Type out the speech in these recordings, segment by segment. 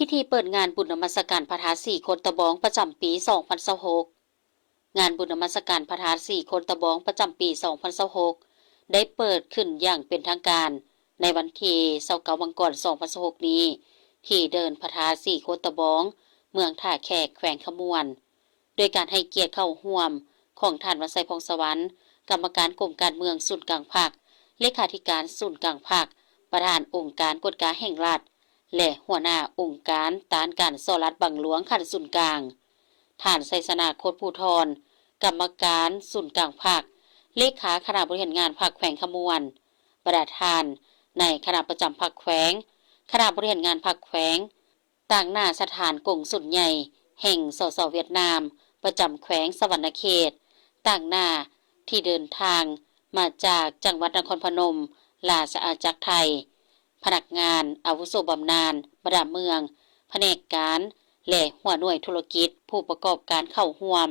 พิธีเปิดงานบุญนมัสการพระธาตุ4โคตะบองประจำปี 2026 งานบุญนมัสการพระธาตุ4โคตะบองประจำปี 2026 ได้เปิดขึ้นอย่างเป็นทางการในวันที่29มังกร2026 นี้ที่เดินพระธาตุ4โคตะบองเมืองท่าแขกแขวงขมวนโดยการให้เกียรติเข้าร่วมของท่านวัดไซพงสวรรค์กรรมการกรมการเมืองศูนย์กลางภาคเลขาธิการศูนย์กลางภาคประธานองค์การกฎการแห่งรัฐและหัวหน้าองค์การต้านการส่อรัฐบังหลวงขั้นศูนย์กลางท่านไสสนาโคตรภูธรกรรมการศูนย์กลางภาคเลขาคณะบริหารงานภาคแขวงขมวนประธานในคณะประจำภาคแขวงคณะบริหารงานภาคแขวงต่างหน้าสถานกงสุลใหญ่แห่งสสเวียดนามประจำแขวงสวรรณเขตต่างหน้าที่เดินทางมาจากจังหวัดนครพนมราชอาณาจักรไทยพนักงานอาวุโสบำนาญประดาเมืองแผนกการและหัวหน่วยธุรกิจผู้ประกอบการเข้าร่วม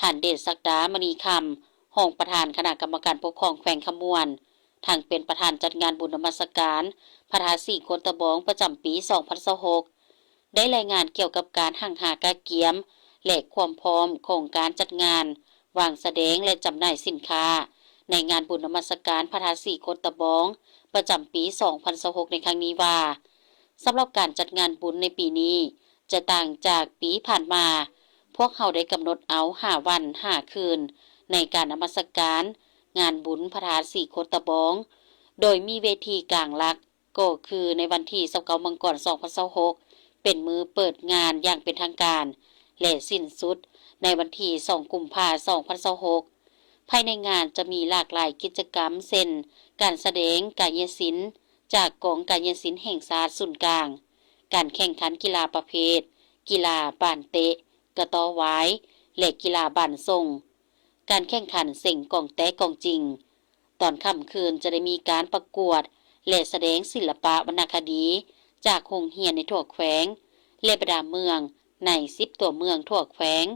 ท่านเดชศักดามณีคำรองประธานคณะกรรมการปกครองแขวงขมวนทางเป็นประธานจัดงานบุญนมัสการพระธาตุ4โคตะบองประจำปี 2026 ได้รายงานเกี่ยวกับการหั่งหากาเกียมและความพร้อมของการจัดงานวางแสดงและจำหน่ายสินค้าในงานบุญนมัสการพระธาตุ4โคตะบองประจำปี 2026 ในครั้งนี้ว่าสำหรับการจัดงานบุญในปีนี้จะต่างจากปีผ่านมาพวกเขาได้กำหนดเอา5วัน5คืนในการนมัสการงานบุญพระธาตุ4โคตะบองโดยมีเวทีกลางหลักก็คือในวันที่29มังกร2026เป็นมือเปิดงานอย่างเป็นทางการและสิ้นสุดในวันที่2กุมภาพันธ์2026ภายในงานจะมีหลากหลายกิจกรรมเช่นการแสดงกายศิลป์จากกองกายศิลป์แห่งชาติศูนย์กลางการแข่งขันกีฬาประเภทกีฬาบ้านเตะกระตอหวายและกีฬาบ้านทรงการแข่งขันเส่งกองแต้กองจริงตอนค่ำคืนจะได้มีการประกวดและแสดงศิลปะวรรณคดีจากโรงเรียนในทั่วแขวงและประดาเมืองใน10ตัวเมืองทั่วแขวง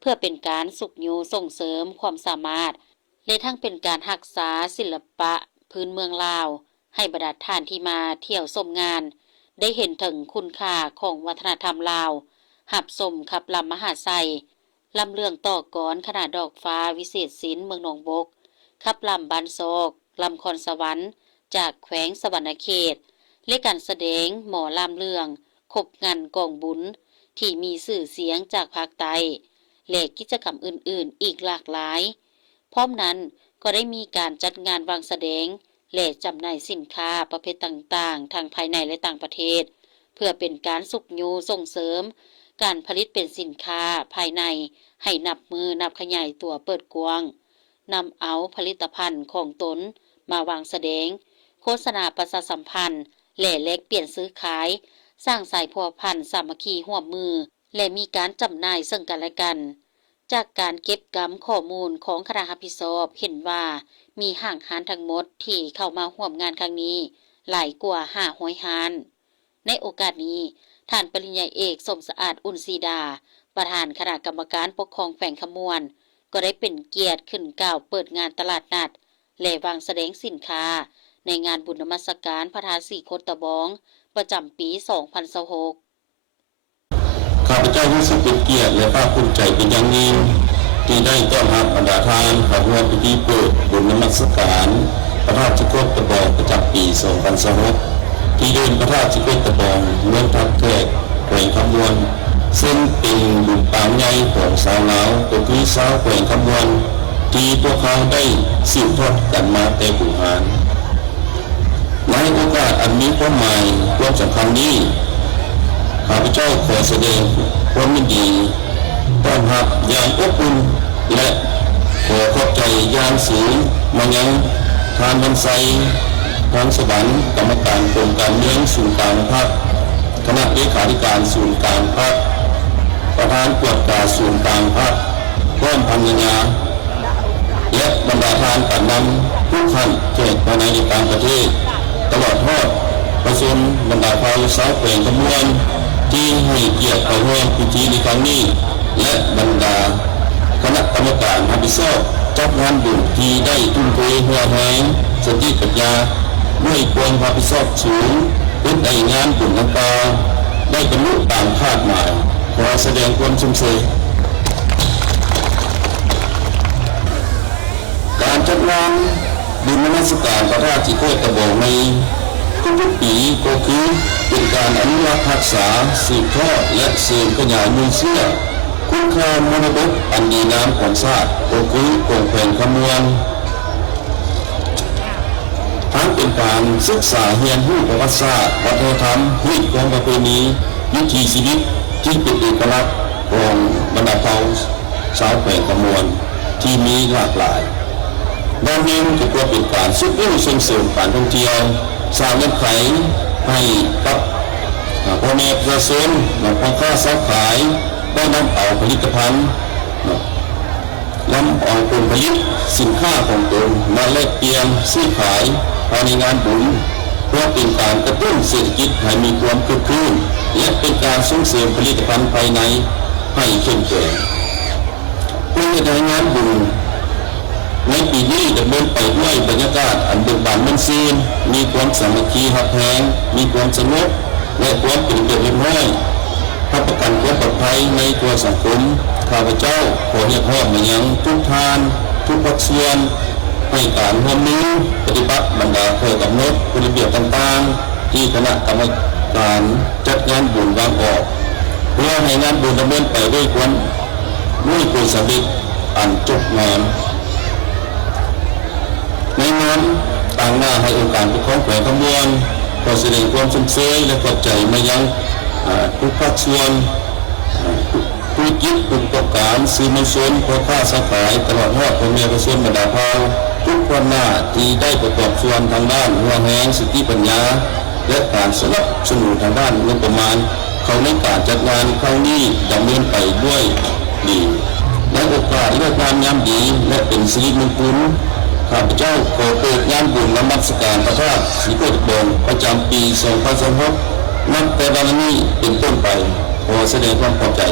เพื่อเป็นการสุขยูส่งเสริมความสามารถและทั้งเป็นการรักษาศิลปะพื้นเมืองลาวให้บรรดาท่านที่มาเที่ยวชมงานได้เห็นถึงคุณค่าของวัฒนธรรมลาวหับชมขับลำมหาไซลำเรื่องต่อกรขนาดดอกฟ้าวิเศษศิลป์เมืองหนองบกขับลำบานโศกลำคอนสวรรค์จากแขวงสวรรณเขตและการแสดงหมอลำเรื่องคบงานกองบุญที่มีสื่อเสียงจากภาคใต้และกิจกรรมอื่นๆอีกหลากหลายพร้อมนั้นก็ได้มีการจัดงานวางแสดงและจำหน่ายสินค้าประเภทต่างๆทางภายในและต่างประเทศเพื่อเป็นการสุขยูส่งเสริมการผลิตเป็นสินค้าภายในให้นับมือนับขยายตัวเปิดกว้างนำเอาผลิตภัณฑ์ของตนมาวางแสดงโฆษณาประชาสัมพันธ์และแลกเปลี่ยนซื้อขายสร้างสายพัวพันธ์สามัคคีร่วมมือและมีการจำหน่ายซึ่งกันและกันจากการเก็บกำข้อมูลของคณะรับผิดชอบเห็นว่ามีห้างร้านทั้งหมดที่เข้ามาร่วมงานครั้งนี้หลายกว่า500ร้านในโอกาสนี้ท่านปริญญาเอกสมสะอาดอุ่นศรีดาประธานคณะกรรมการปกครองแขวงขมวนก็ได้เป็นเกียรติขึ้นกล่าวเปิดงานตลาดนัดและวางแสดงสินค้าในงานบุญนมัสการพระธาตุ4โคตะบองประจำปี 2026ข้าพเจ้ารู้สึกเป็นเกียรติและภาคภูมิใจเป็นอย่างยิ่งที่ได้ต้อนรับบรรดาท่านเข้าร่วมพิธีเปิดบุญนมัสการพระธาตุ4โคตะบองประจำปี 2026 ที่เดินพระธาตุ4โคตะบองเมืองท่าแขกแขวงขมวนซึ่งเป็นบุญปางใหญ่ของชาวลาวก็คือชาวแขวงขมวนที่พวกเขาได้สืบทอดกันมาแต่โบราณในโอกาสอันมีความหมายความสำคัญนี้ข้าพเจ้าขอแสดงความยินดีต้อนรับอย่างอบอุ่นและขอขอบใจอย่างสูงมายังทานบรรไซทางสวรรค์กรรมการกรมการเมืองศูนย์กลางภาคคณะเลขาธิการศูนย์กลางภาคประธานตรวจการศูนย์กลางภาคร่วมพันยาและบรรดาทานการนำผู้ท่านแขกภายในต่างประเทศตลอดทอดประชุมบรรดาชาวสาวแขวงขมวนที่ให้เกียรติเข้าร่วมพิธีในครั้งนี้และบรรดาคณะกรรมการรับผิดชอบจัดงานบุญที่ได้ทุ่มเทหัวแหงสติปัญญาด้วยความรับผิดชอบสูงเพื่อให้งานบุญต่างๆได้ ได้บรรลุตามคาดหมายขอแสดงความสุขเสยการจัดงานบุญนมัสการพระธาตุจิโกตะบองในทุกๆปีก็คือเป็นการอนุรักษ์รักษาสืบทอดและเสริมขยายมูลเชื่อคุณค่ามรดกอันดีงามของชาติก็คือกองแผ่นขมวลทั้งเป็นการศึกษาเรียนรู้ประวัติศาสตร์วัฒนธรรมพืชของประเพณีวิถีชีวิตที่เป็นเอกลักษณ์ของบรรดาเผ่าชาวแผ่นขมวลที่มีหลากหลายด้านนี้จะก็เป็นการส่งเสริมการท่องเที่ยวสร้างเงื่อนไขให้กับพ่อแม่ประชาชนพ่อค้าค้าขายได้นำเอาผลิตภัณฑ์นำเอาผลผลิตสินค้าของตนมาแลกเปลี่ยนซื้อขายภายในงานบุญเพื่อเป็นการกระตุ้นเศรษฐกิจให้มีความคึกคืนและเป็นการส่งเสริมผลิตภัณฑ์ภายในให้เข้มแข็งเพื่อให้งานบุญในปีนี้ดำเนินไปด้วยบรรยากาศอันเบิกบานมันซื่นมีความสามัคคีหักแพงมีความสงบและความเป็นเรียบร้อยรับประกันความปลอดภัยในตัวสังคมข้าพเจ้าขอเรียกร้องมายังทุกท่านทุกภาคส่วนให้การร่วมมือปฏิบัติบรรดาข้อกำหนดระเบียบต่างๆที่คณะกรรมการจัดงานบุญวางออกเพื่อให้งานบุญดำเนินไปด้วยความสำเร็จอันจบงามในงานต่างหน้าให้องค์การปกครองแขวงขมวลขอแสดงความสนใจและขอบใจมายังทุกภาคส่วนธุรกิจผู้ประกอบการสื่อมวลชนพ่อค้าค้าขายตลอดฮอดพ่อแม่ประชาชนบรรดาเผ่าทุกคนหน้าที่ได้ประกอบส่วนทางด้านหัวแหงสิทธิปัญญาและการสนับสนุนทางด้านงบประมาณเขาในการจัดงานครั้งนี้ดำเนินไปด้วยดีและโอกาสเลือกงานยามดีและเป็นสิริมงคลข้าพเจ้าขอเปิดงานบุญนมัสการพระธาตุศรีโคตะบองประจำปี2566นับแต่วันนี้เป็นต้นไปขอแสดงความขอบใจ